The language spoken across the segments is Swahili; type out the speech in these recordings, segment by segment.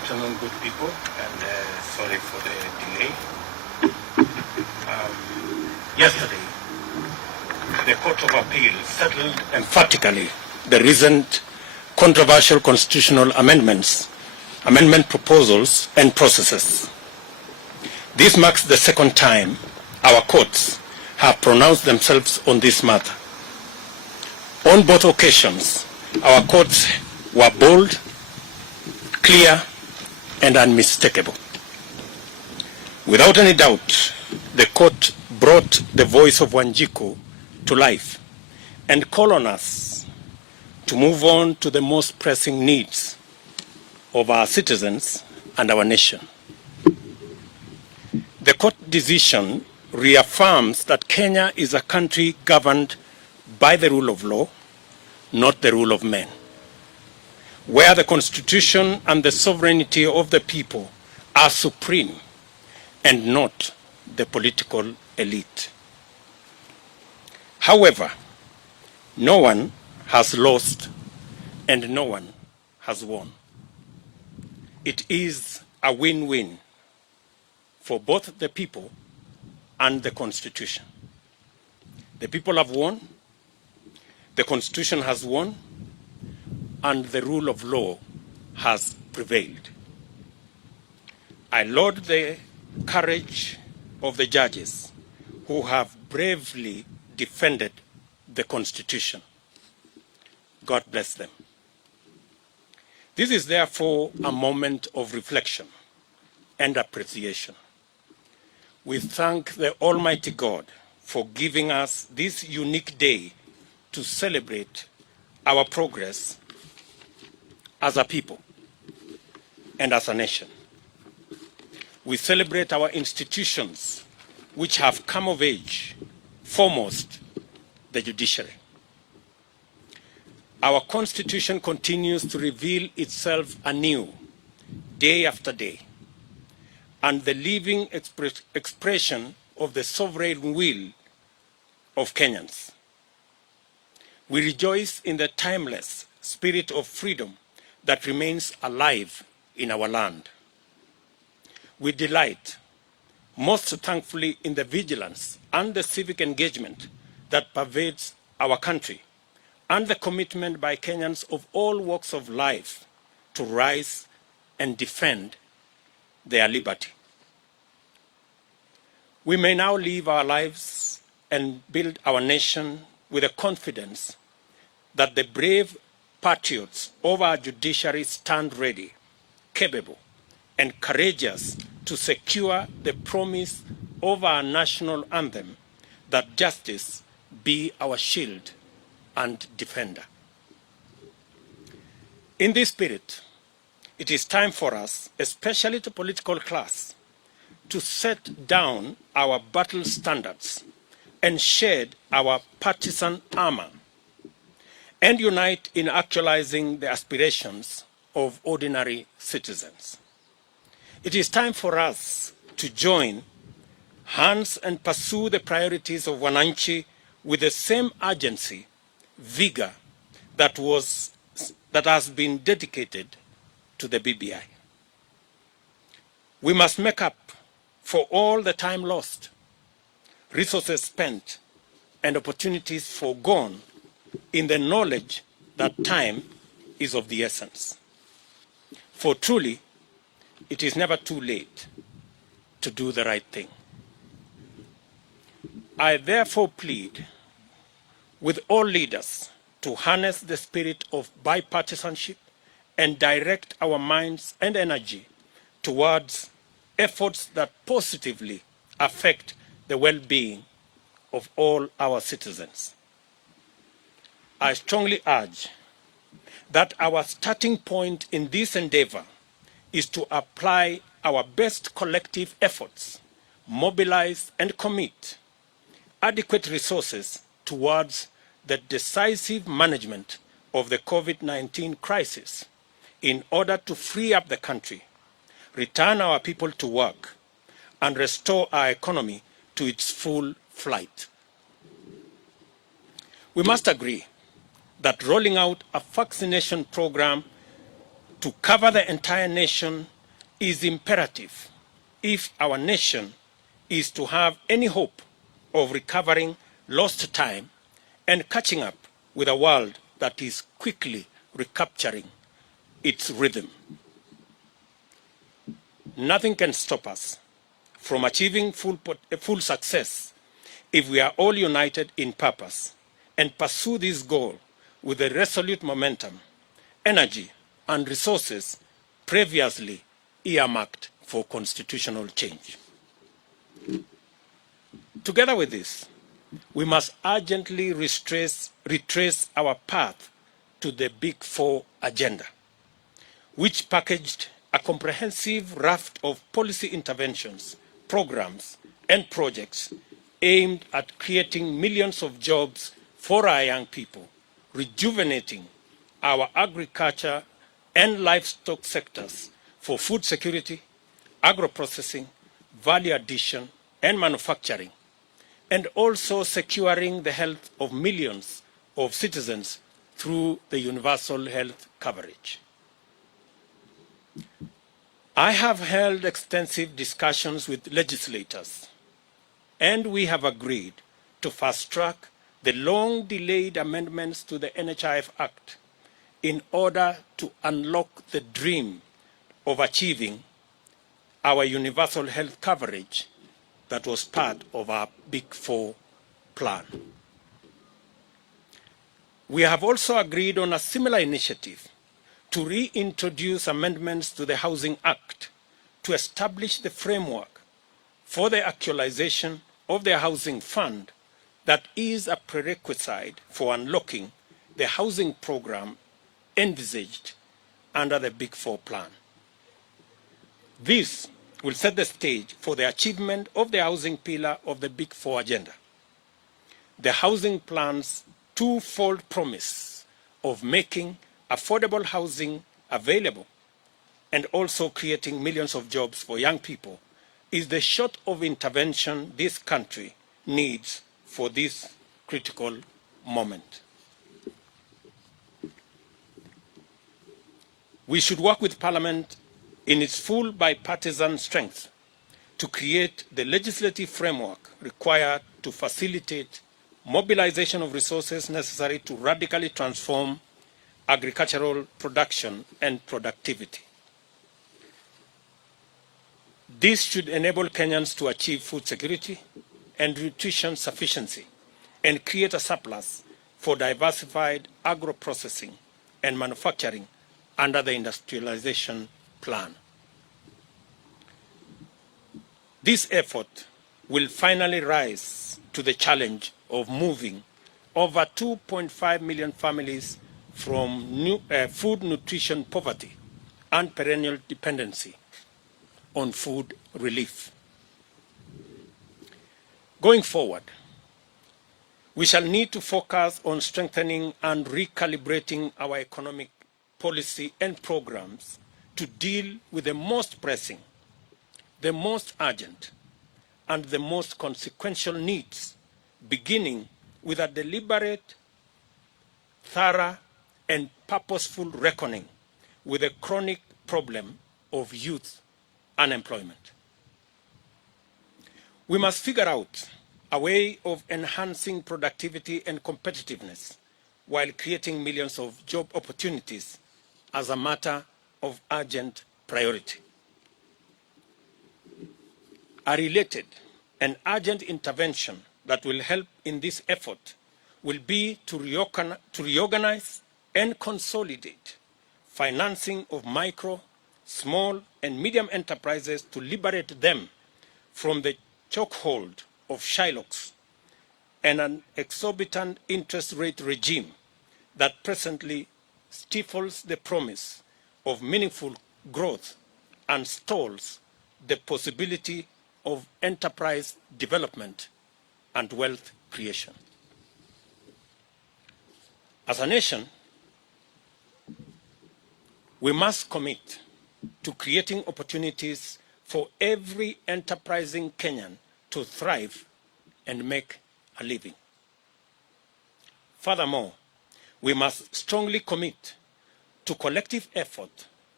afternoon, good people, and sorry for the delay. Yesterday, the Court of Appeal settled emphatically the recent controversial constitutional amendment proposals and processes. This marks the second time our courts have pronounced themselves on this matter. On both occasions, our courts were bold, clear, and unmistakable. Without any doubt, the court brought the voice of Wanjiku to life and called on us to move on to the most pressing needs of our citizens and our nation. The court decision reaffirms that Kenya is a country governed by the rule of law, not the rule of men, where the Constitution and the sovereignty of the people are supreme and not the political elite. However, no one has lost and no one has won. It is a win-win for both the people and the Constitution. The people have won, the Constitution has won, and the rule of law has prevailed. I laud the courage of the judges who have bravely defended the Constitution. God bless them. This is therefore a moment of reflection and appreciation. We thank the Almighty God for giving us this unique day to celebrate our progress as a people and as a nation. We celebrate our institutions which have come of age, foremost the judiciary. Our Constitution continues to reveal itself anew, day after day, and the living expression of the sovereign will of Kenyans. We rejoice in the timeless spirit of freedom that remains alive in our land. We delight most thankfully in the vigilance and the civic engagement that pervades our country, and the commitment by Kenyans of all walks of life to rise and defend their liberty. We may now live our lives and build our nation with the confidence that the brave patriots of our judiciary stand ready, capable, and courageous to secure the promise of our national anthem that justice be our shield and defender. In this spirit, it is time for us, especially the political class, to set down our battle standards and shed our partisan armor and unite in actualizing the aspirations of ordinary citizens. It is time for us to join hands and pursue the priorities of Wananchi with the same urgency, vigor that has been dedicated to the BBI. We must make up for all the time lost, resources spent, and opportunities foregone in the knowledge that time is of the essence. For truly, it is never too late to do the right thing. I therefore plead with all leaders to harness the spirit of bipartisanship and direct our minds and energy towards efforts that positively affect the well-being of all our citizens. I strongly urge that our starting point in this endeavor is to apply our best collective efforts, mobilize and commit adequate resources towards the decisive management of the COVID-19 crisis in order to free up the country, return our people to work, and restore our economy to its full flight. We must agree that rolling out a vaccination program to cover the entire nation is imperative if our nation is to have any hope of recovering lost time and catching up with a world that is quickly recapturing its rhythm. Nothing can stop us from achieving full success if we are all united in purpose and pursue this goal with a resolute momentum, energy, and resources previously earmarked for constitutional change. Together with this, we must urgently retrace our path to the Big Four agenda, which packaged a comprehensive raft of policy interventions, programs, and projects aimed at creating millions of jobs for our young people, rejuvenating our agriculture and livestock sectors for food security, agro-processing, value addition, and manufacturing, and also securing the health of millions of citizens through the universal health coverage. I have held extensive discussions with legislators, and we have agreed to fast-track the long-delayed amendments to the NHIF Act in order to unlock the dream of achieving our universal health coverage that was part of our Big Four plan. We have also agreed on a similar initiative to reintroduce amendments to the Housing Act to establish the framework for the actualization of the housing fund that is a prerequisite for unlocking the housing program envisaged under the Big Four plan. This will set the stage for the achievement of the housing pillar of the Big Four agenda. The housing plan's twofold promise of making affordable housing available and also creating millions of jobs for young people is the sort of intervention this country needs for this critical moment. We should work with Parliament in its full bipartisan strength to create the legislative framework required to facilitate mobilization of resources necessary to radically transform agricultural production and productivity. This should enable Kenyans to achieve food security and nutrition sufficiency and create a surplus for diversified agro-processing and manufacturing under the industrialization plan. This effort will finally rise to the challenge of moving over 2.5 million families from food nutrition poverty and perennial dependency on food relief. Going forward, we shall need to focus on strengthening and recalibrating our economic policy and programs to deal with the most pressing, the most urgent, and the most consequential needs, beginning with a deliberate, thorough, and purposeful reckoning with the chronic problem of youth unemployment. We must figure out a way of enhancing productivity and competitiveness while creating millions of job opportunities as a matter of urgent priority. A related and urgent intervention that will help in this effort will be to reorganize and consolidate financing of micro, small, and medium enterprises to liberate them from the chokehold of Shylocks and an exorbitant interest rate regime that presently stifles the promise of meaningful growth and stalls the possibility of enterprise development and wealth creation. As a nation, we must commit to creating opportunities for every enterprising Kenyan to thrive and make a living. Furthermore, we must strongly commit to collective effort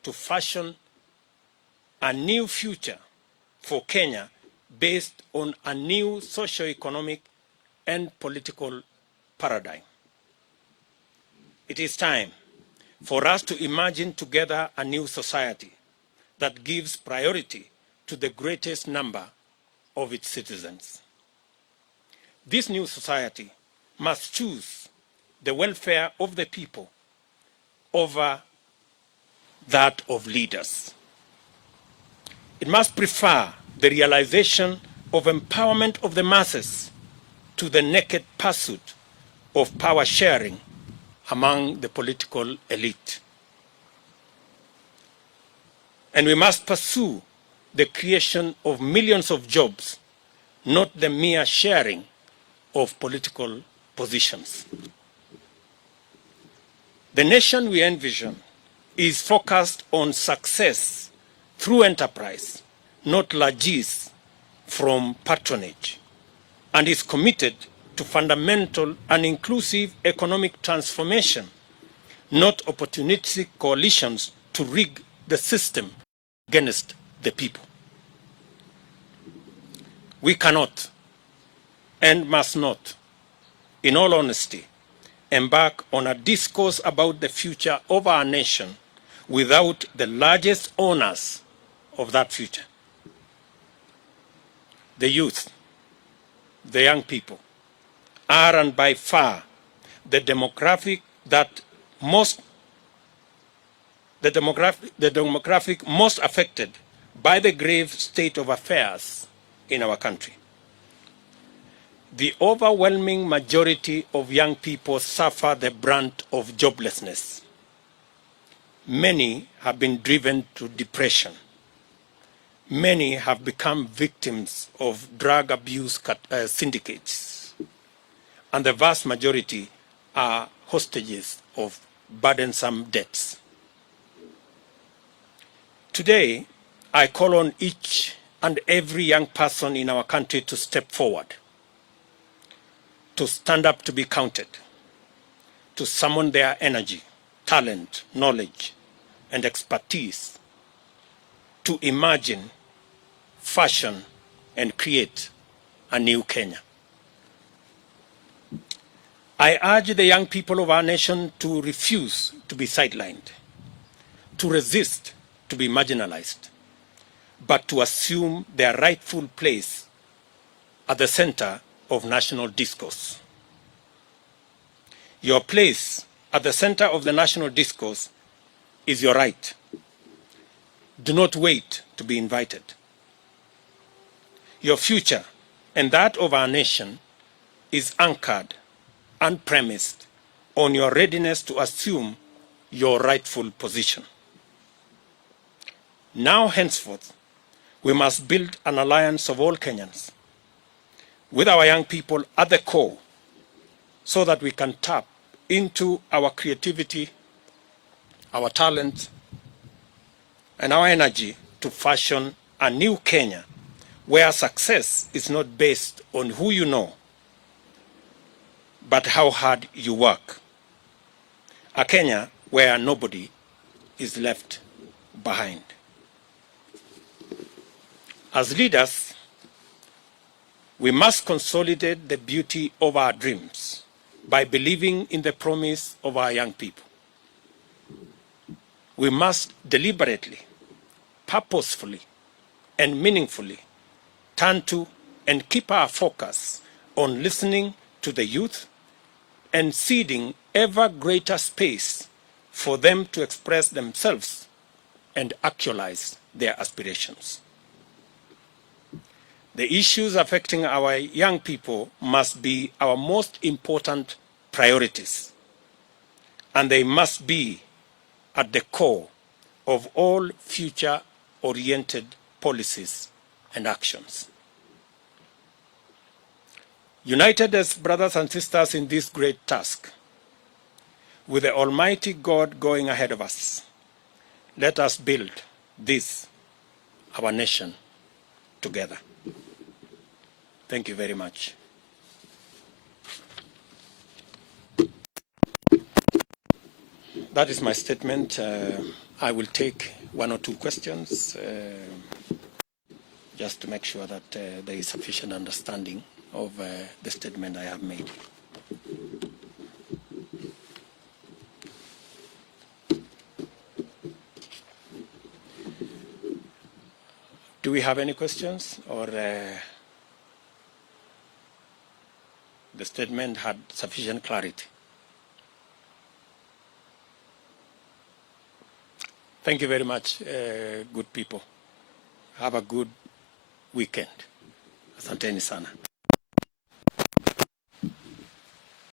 to fashion a new future for Kenya based on a new socio-economic and political paradigm. It is time for us to imagine together a new society that gives priority to the greatest number of its citizens. This new society must choose the welfare of the people over that of leaders. It must prefer the realization of empowerment of the masses to the naked pursuit of power sharing among the political elite. And we must pursue the creation of millions of jobs, not the mere sharing of political positions. The nation we envision is focused on success through enterprise, not largesse from patronage, and is committed to fundamental and inclusive economic transformation, not opportunistic coalitions to rig the system against the people. We cannot and must not, in all honesty, embark on a discourse about the future of our nation without the largest owners of that future: the youth, the young people, are and by far the demographic most affected by the grave state of affairs in our country. The overwhelming majority of young people suffer the brunt of joblessness. Many have been driven to depression. Many have become victims of drug abuse syndicates. And the vast majority are hostages of burdensome debts. Today, I call on each and every young person in our country to step forward, to stand up to be counted, to summon their energy, talent, knowledge, and expertise to imagine, fashion, and create a new Kenya. I urge the young people of our nation to refuse to be sidelined, to resist to be marginalized, but to assume their rightful place at the center of national discourse. Your place at the center of the national discourse is your right. Do not wait to be invited. Your future and that of our nation is anchored and premised on your readiness to assume your rightful position. Now, henceforth, we must build an alliance of all Kenyans, with our young people at the core, so that we can tap into our creativity, our talent, and our energy to fashion a new Kenya where success is not based on who you know, but how hard you work. A Kenya where nobody is left behind. As leaders, we must consolidate the beauty of our dreams by believing in the promise of our young people. We must deliberately, purposefully, and meaningfully turn to and keep our focus on listening to the youth and ceding ever greater space for them to express themselves and actualize their aspirations. The issues affecting our young people must be our most important priorities, and they must be at the core of all future-oriented policies and actions. United as brothers and sisters in this great task, with the Almighty God going ahead of us, let us build this, our nation, together. Thank you very much. That is my statement. I will take one or two questions just to make sure that there is sufficient understanding of the statement I have made. Do we have any questions, or the statement had sufficient clarity? Thank you very much, good people. Have a good weekend. Asanteni sana.